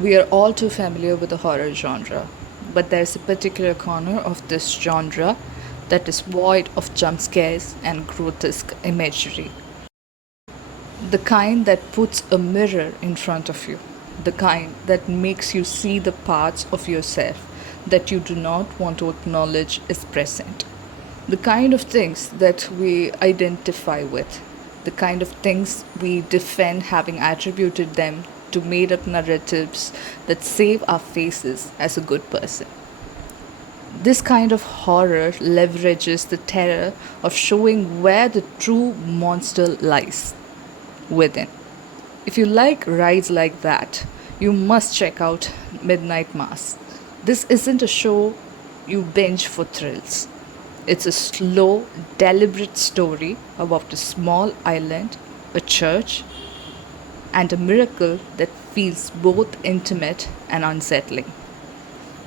We are all too familiar with the horror genre, but there's a particular corner of this genre that is void of jump scares and grotesque imagery. The kind that puts a mirror in front of you, the kind that makes you see the parts of yourself that you do not want to acknowledge is present. The kind of things that we identify with, the kind of things we defend having attributed them to made up narratives that save our faces as a good person. This kind of horror leverages the terror of showing where the true monster lies within. If you like rides like that, you must check out Midnight Mass. This isn't a show you binge for thrills. It's a slow, deliberate story about a small island, a church, and a miracle that feels both intimate and unsettling.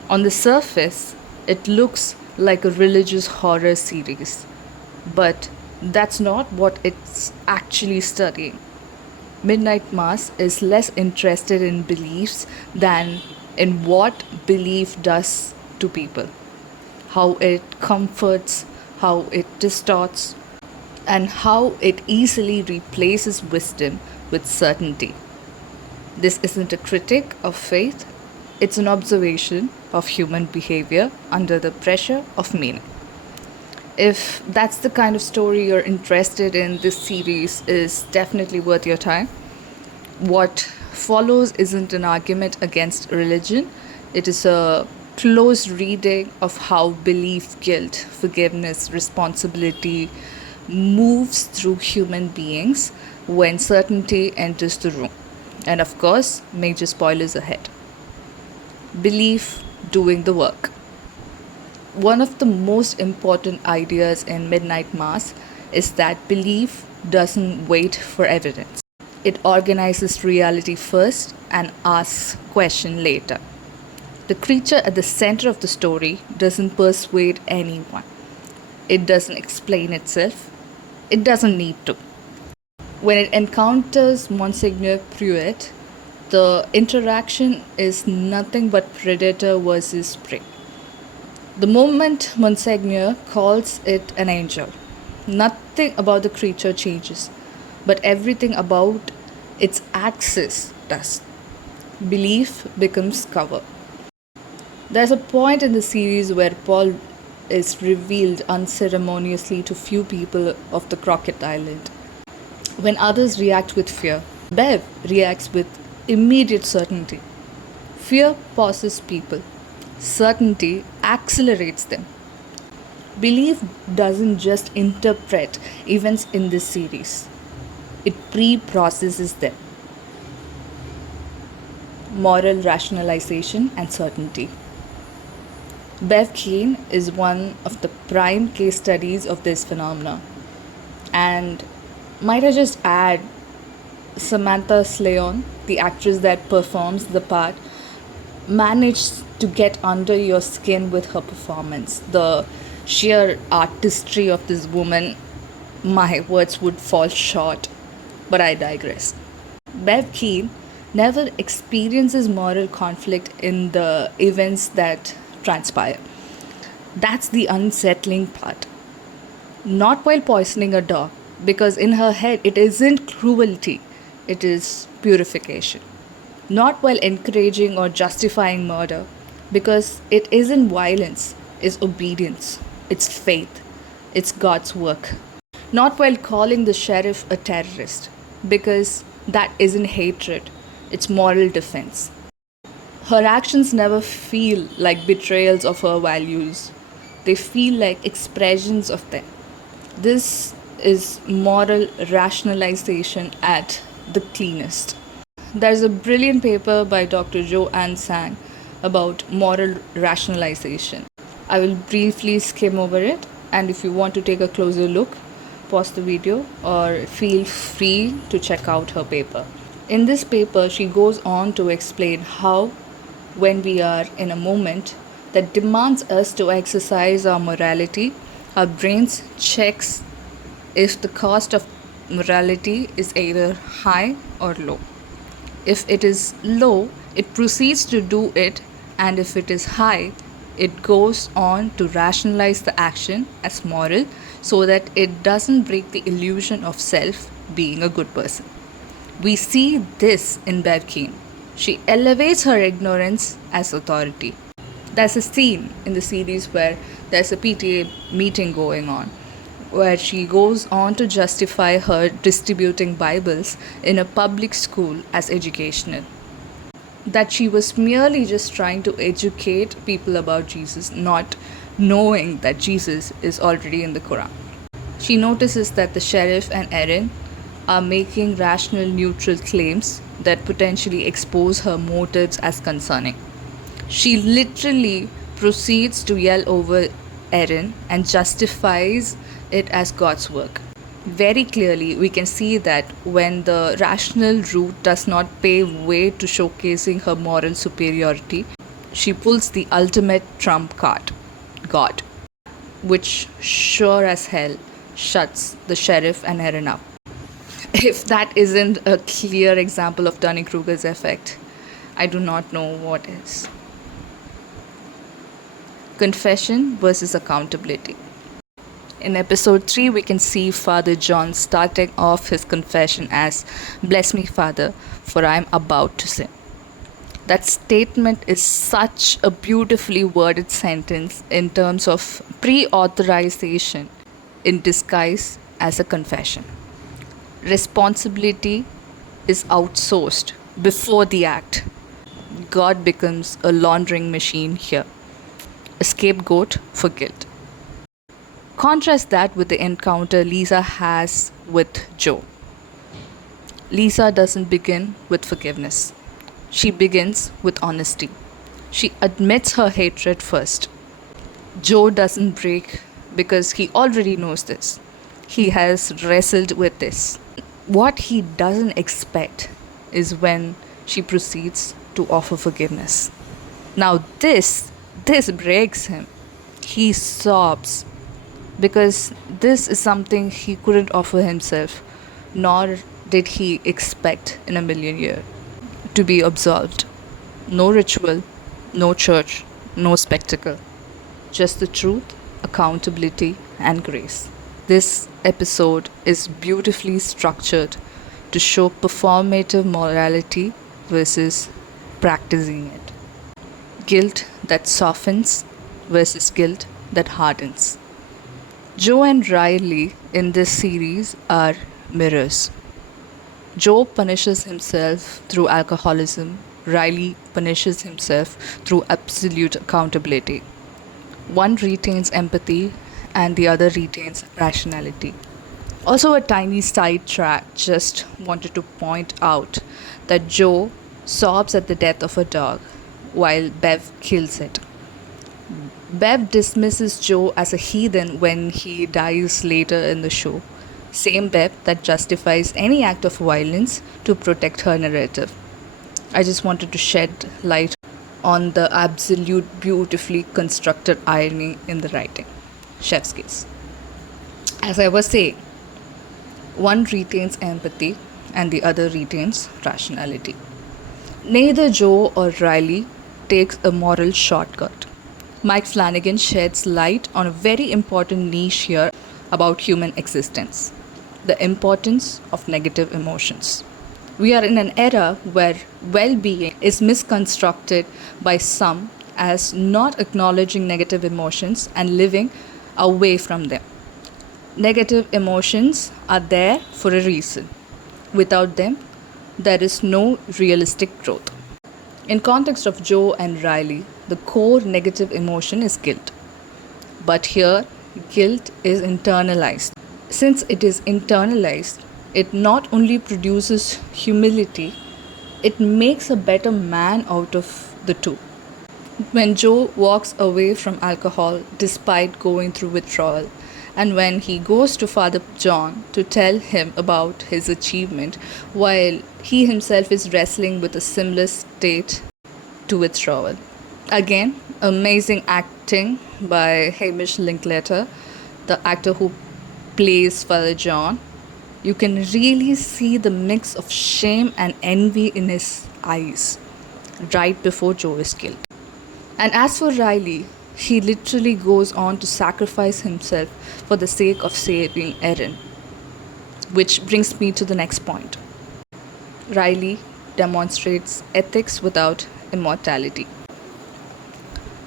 On the surface, it looks like a religious horror series, but that's not what it's actually studying. Midnight Mass is less interested in beliefs than in what belief does to people, how it comforts, how it distorts, and how it easily replaces wisdom with certainty. This isn't a critic of faith, it's an observation of human behavior under the pressure of meaning. If that's the kind of story you're interested in, this series is definitely worth your time. What follows isn't an argument against religion, it is a close reading of how belief, guilt, forgiveness, responsibility moves through human beings when certainty enters the room. And of course, major spoilers ahead. Belief doing the work. One of the most important ideas in Midnight Mass is that belief doesn't wait for evidence. It organizes reality first and asks question later. The creature at the center of the story doesn't persuade anyone. It doesn't explain itself. It doesn't need to. When it encounters Monseigneur Pruitt, the interaction is nothing but predator versus prey. The moment Monseigneur calls it an angel, nothing about the creature changes, but everything about its axis does. Belief becomes cover. There's a point in the series where Paul is revealed unceremoniously to few people of the Crockett Island. When others react with fear, Bev reacts with immediate certainty. Fear pauses people. Certainty accelerates them. Belief doesn't just interpret events in this series, it pre processes them. Moral rationalization and certainty. Bev Keane is one of the prime case studies of this phenomena. And might I just add, Samantha Slayon, the actress that performs the part, managed to get under your skin with her performance. The sheer artistry of this woman, my words would fall short, but I digress. Bev Keane never experiences moral conflict in the events that transpire. That's the unsettling part. Not while poisoning a dog, because in her head it isn't cruelty, it is purification. Not while encouraging or justifying murder, because it isn't violence, it's obedience, it's faith, it's God's work. Not while calling the sheriff a terrorist, because that isn't hatred, it's moral defense. Her actions never feel like betrayals of her values, they feel like expressions of them. This is moral rationalization at the cleanest. There's a brilliant paper by Dr. Joanne Sang about moral rationalization. I will briefly skim over it, and if you want to take a closer look, pause the video or feel free to check out her paper. In this paper, she goes on to explain how, when we are in a moment that demands us to exercise our morality, our brains checks if the cost of morality is either high or low. If it is low, it proceeds to do it, and if it is high, it goes on to rationalize the action as moral so that it doesn't break the illusion of self being a good person. We see this in Bev Keane. She elevates her ignorance as authority. There's a scene in the series where there's a PTA meeting going on, where she goes on to justify her distributing Bibles in a public school as educational. That she was merely just trying to educate people about Jesus, not knowing that Jesus is already in the Quran. She notices that the sheriff and Erin are making rational, neutral claims that potentially expose her motives as concerning. She literally proceeds to yell over Erin and justifies it as God's work. Very clearly, we can see that when the rational route does not pave way to showcasing her moral superiority, she pulls the ultimate trump card, God, which sure as hell shuts the sheriff and Erin up. If that isn't a clear example of Dunning-Kruger's effect, I do not know what is. Confession versus accountability. In episode 3, we can see Father John starting off his confession as, "Bless me, Father, for I am about to sin." That statement is such a beautifully worded sentence in terms of pre-authorization in disguise as a confession. Responsibility is outsourced before the act. God becomes a laundering machine here, a scapegoat for guilt. Contrast that with the encounter Lisa has with Joe. Lisa doesn't begin with forgiveness. She begins with honesty. She admits her hatred first. Joe doesn't break because he already knows this. He has wrestled with this. What he doesn't expect is when she proceeds to offer forgiveness. Now this breaks him. He sobs because this is something he couldn't offer himself, nor did he expect in a million years. To be absolved. No ritual, no church, no spectacle. Just the truth, accountability, and grace. This episode is beautifully structured to show performative morality versus practicing it. Guilt that softens versus guilt that hardens. Joe and Riley in this series are mirrors. Joe punishes himself through alcoholism. Riley punishes himself through absolute accountability. One retains empathy and the other retains rationality. Also, a tiny sidetrack, just wanted to point out that Joe sobs at the death of a dog while Bev kills it. Bev dismisses Joe as a heathen when he dies later in the show. Same Bev that justifies any act of violence to protect her narrative. I just wanted to shed light on the absolute beautifully constructed irony in the writing. Chef's kiss. As I was saying, one retains empathy and the other retains rationality. Neither Joe or Riley takes a moral shortcut. Mike Flanagan sheds light on a very important niche here about human existence: the importance of negative emotions. We are in an era where well-being is misconstructed by some as not acknowledging negative emotions and living away from them. Negative emotions are there for a reason. Without them, there is no realistic growth. In context of Joe and Riley, the core negative emotion is guilt. But here, guilt is internalized. Since it is internalized, it not only produces humility, it makes a better man out of the two. When Joe walks away from alcohol despite going through withdrawal, and when he goes to Father John to tell him about his achievement, while he himself is wrestling with a similar state to withdrawal. Again, amazing acting by Hamish Linklater, the actor who plays Father John. You can really see the mix of shame and envy in his eyes right before Joe is killed. And as for Riley, he literally goes on to sacrifice himself for the sake of saving Erin. Which brings me to the next point. Riley demonstrates ethics without immortality.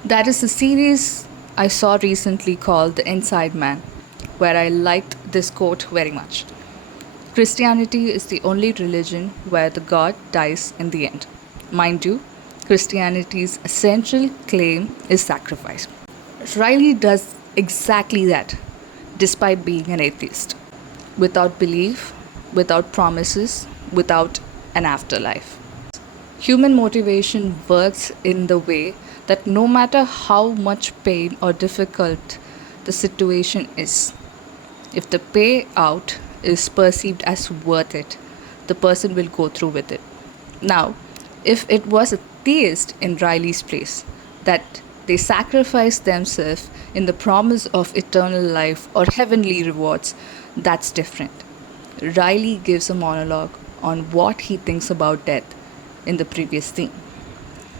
That is a series I saw recently called The Inside Man, where I liked this quote very much. Christianity is the only religion where the God dies in the end. Mind you, Christianity's essential claim is sacrifice. Riley does exactly that, despite being an atheist. Without belief, without promises, without an afterlife. Human motivation works in the way that no matter how much pain or difficult the situation is, if the payout is perceived as worth it, the person will go through with it. Now, if it was a theist in Riley's place, that they sacrificed themselves in the promise of eternal life or heavenly rewards, that's different. Riley gives a monologue on what he thinks about death in the previous scene.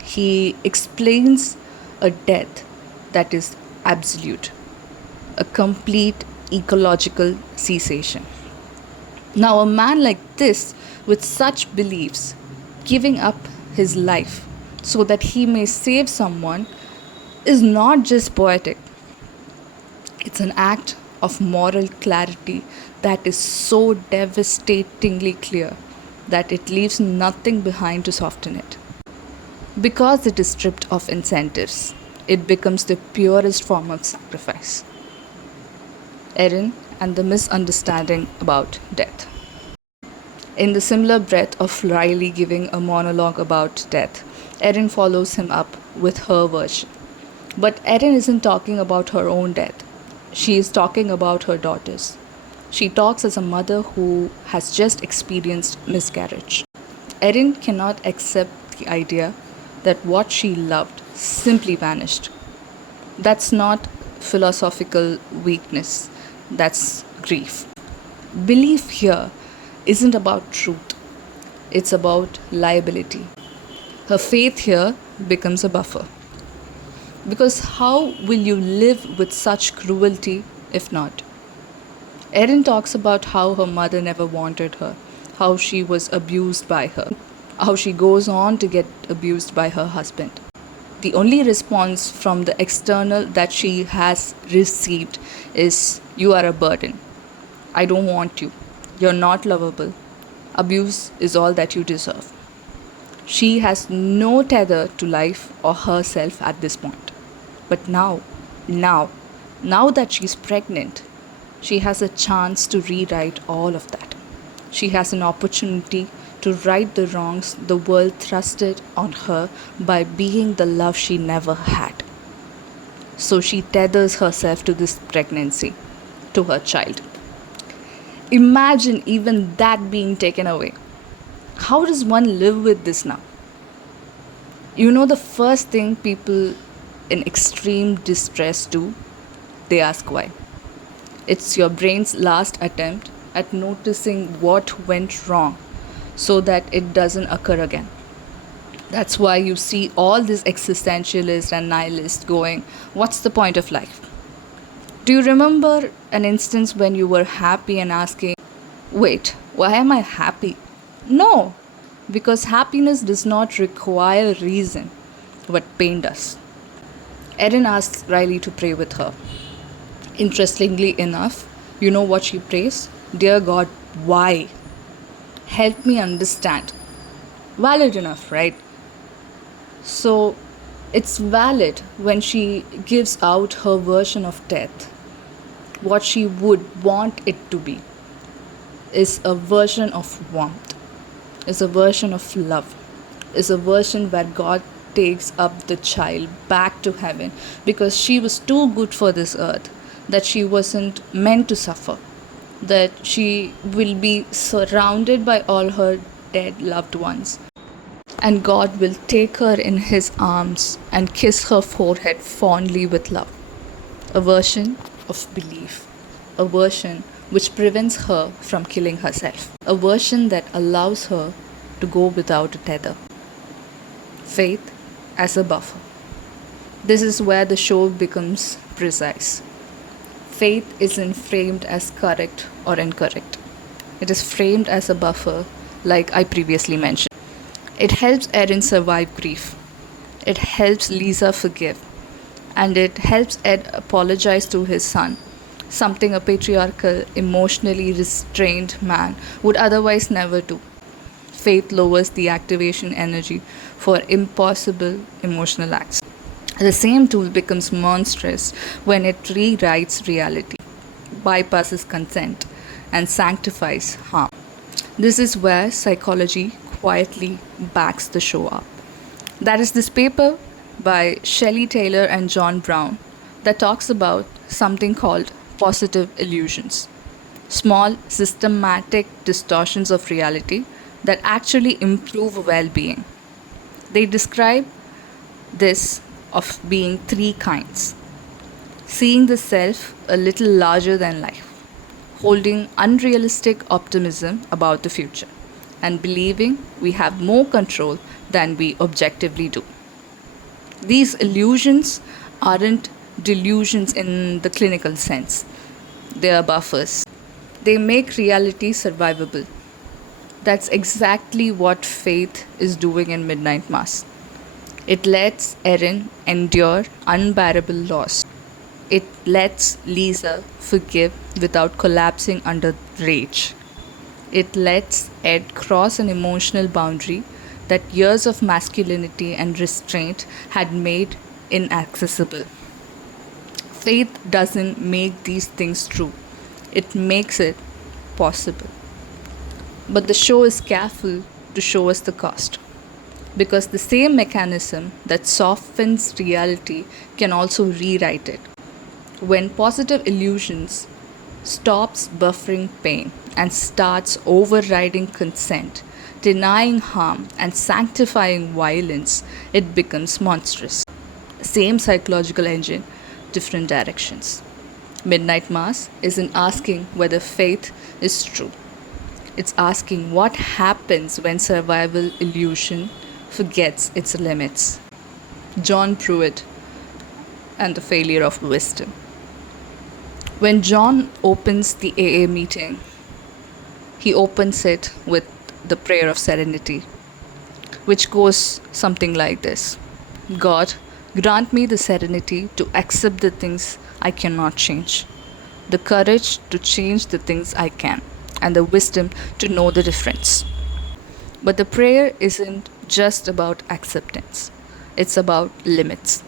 He explains a death that is absolute, a complete ecological cessation. Now, a man like this, with such beliefs, giving up his life so that he may save someone, is not just poetic. It's an act of moral clarity that is so devastatingly clear that it leaves nothing behind to soften it. Because it is stripped of incentives, it becomes the purest form of sacrifice. Erin and the misunderstanding about death. In the similar breath of Riley giving a monologue about death, Erin follows him up with her version. But Erin isn't talking about her own death. She is talking about her daughters. She talks as a mother who has just experienced miscarriage. Erin cannot accept the idea that what she loved simply vanished. That's not philosophical weakness, that's grief. Belief here isn't about truth, it's about liability. Her faith here becomes a buffer. Because how will you live with such cruelty if not? Erin talks about how her mother never wanted her, how she was abused by her, how she goes on to get abused by her husband. The only response from the external that she has received is, "You are a burden. I don't want you. You're not lovable. Abuse is all that you deserve." She has no tether to life or herself at this point. But now that she's pregnant, she has a chance to rewrite all of that. She has an opportunity to right the wrongs the world thrusted on her by being the love she never had. So she tethers herself to this pregnancy, to her child. Imagine even that being taken away. How does one live with this now? You know, the first thing people in extreme distress do? They ask why. It's your brain's last attempt at noticing what went wrong so that it doesn't occur again. That's why you see all these existentialists and nihilists going, "What's the point of life?" Do you remember an instance when you were happy and asking, "Wait, why am I happy?" No, because happiness does not require reason, but pain does. Erin asks Riley to pray with her. Interestingly enough, you know what she prays? "Dear God, why? Help me understand." Valid enough, right? So it's valid when she gives out her version of death. What she would want it to be is a version of warmth, is a version of love, is a version where God takes up the child back to heaven because she was too good for this earth, that she wasn't meant to suffer, that she will be surrounded by all her dead loved ones. And God will take her in His arms and kiss her forehead fondly with love. A version of belief, a version which prevents her from killing herself, a version that allows her to go without a tether. Faith as a buffer. This is where the show becomes precise. Faith isn't framed as correct or incorrect. It is framed as a buffer, like I previously mentioned. It helps Erin survive grief. It helps Lisa forgive. And it helps Ed apologize to his son, something a patriarchal, emotionally restrained man would otherwise never do. Faith lowers the activation energy for impossible emotional acts. The same tool becomes monstrous when it rewrites reality, bypasses consent, and sanctifies harm. This is where psychology quietly backs the show up. That is this paper by Shelley Taylor and John Brown that talks about something called positive illusions, small systematic distortions of reality that actually improve well being. They describe this of being three kinds: seeing the self a little larger than life, holding unrealistic optimism about the future, and believing we have more control than we objectively do. These illusions aren't delusions in the clinical sense, they are buffers. They make reality survivable. That's exactly what faith is doing in Midnight Mass. It lets Erin endure unbearable loss. It lets Lisa forgive without collapsing under rage. It lets Ed cross an emotional boundary that years of masculinity and restraint had made inaccessible. Faith doesn't make these things true, it makes it possible. But the show is careful to show us the cost. Because the same mechanism that softens reality can also rewrite it. When positive illusions stops buffering pain and starts overriding consent, denying harm and sanctifying violence, it becomes monstrous. Same psychological engine, different directions. Midnight Mass isn't asking whether faith is true. It's asking what happens when survival illusion forgets its limits. John Pruitt and the failure of wisdom. When John opens the AA meeting, he opens it with the prayer of serenity, which goes something like this: God, grant me the serenity to accept the things I cannot change, the courage to change the things I can, and the wisdom to know the difference. But the prayer isn't just about acceptance, it's about limits.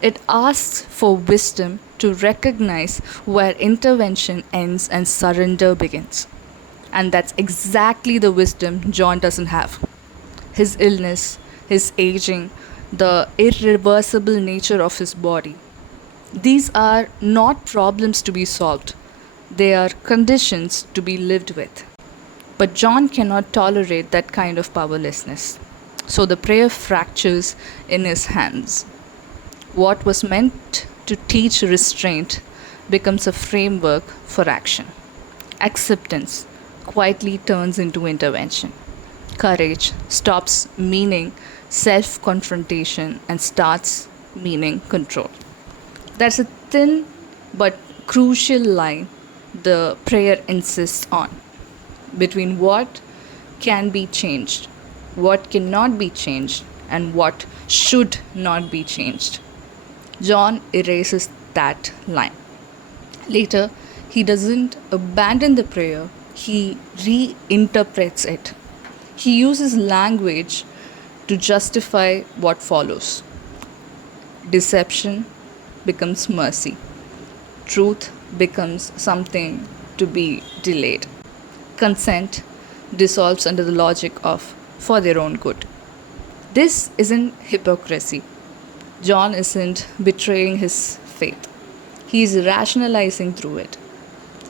It asks for wisdom to recognize where intervention ends and surrender begins. And that's exactly the wisdom John doesn't have. His illness, his aging, the irreversible nature of his body. These are not problems to be solved, they are conditions to be lived with. But John cannot tolerate that kind of powerlessness. So the prayer fractures in his hands. What was meant to teach restraint becomes a framework for action. Acceptance quietly turns into intervention. Courage stops meaning self confrontation and starts meaning control. That's a thin but crucial line the prayer insists on between what can be changed, what cannot be changed, and what should not be changed. John erases that line. Later, he doesn't abandon the prayer, he reinterprets it. He uses language to justify what follows. Deception becomes mercy, truth becomes something to be delayed. Consent dissolves under the logic of for their own good. This isn't hypocrisy. John isn't betraying his faith. He is rationalizing through it.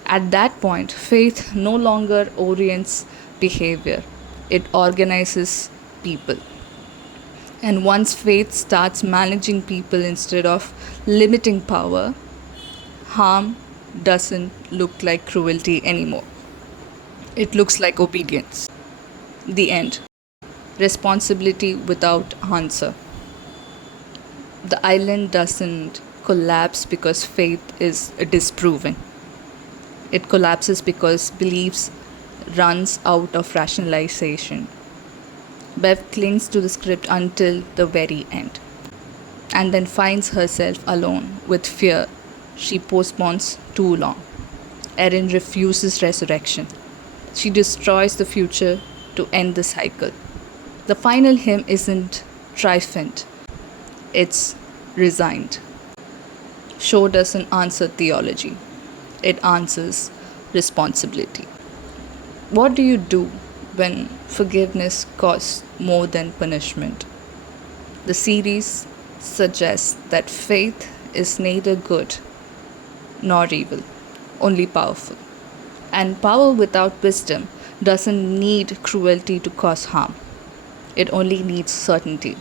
At that point, faith no longer orients behavior, it organizes people. And once faith starts managing people instead of limiting power, harm doesn't look like cruelty anymore. It looks like obedience. The end. responsibility without answer. The island doesn't collapse because faith is disproving. It collapses because beliefs runs out of rationalization. Bev clings to the script until the very end and then finds herself alone with fear she postpones too long. Erin refuses resurrection. She destroys the future to end the cycle. The final hymn isn't triumphant, it's resigned. Show doesn't answer theology, it answers responsibility. What do you do when forgiveness costs more than punishment? The series suggests that faith is neither good nor evil, only powerful. And power without wisdom doesn't need cruelty to cause harm, it only needs certainty.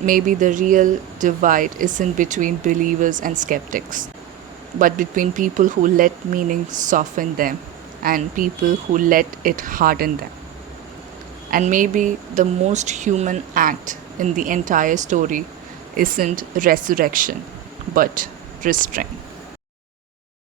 Maybe the real divide isn't between believers and skeptics, but between people who let meaning soften them and people who let it harden them. And maybe the most human act in the entire story isn't resurrection, but restraint.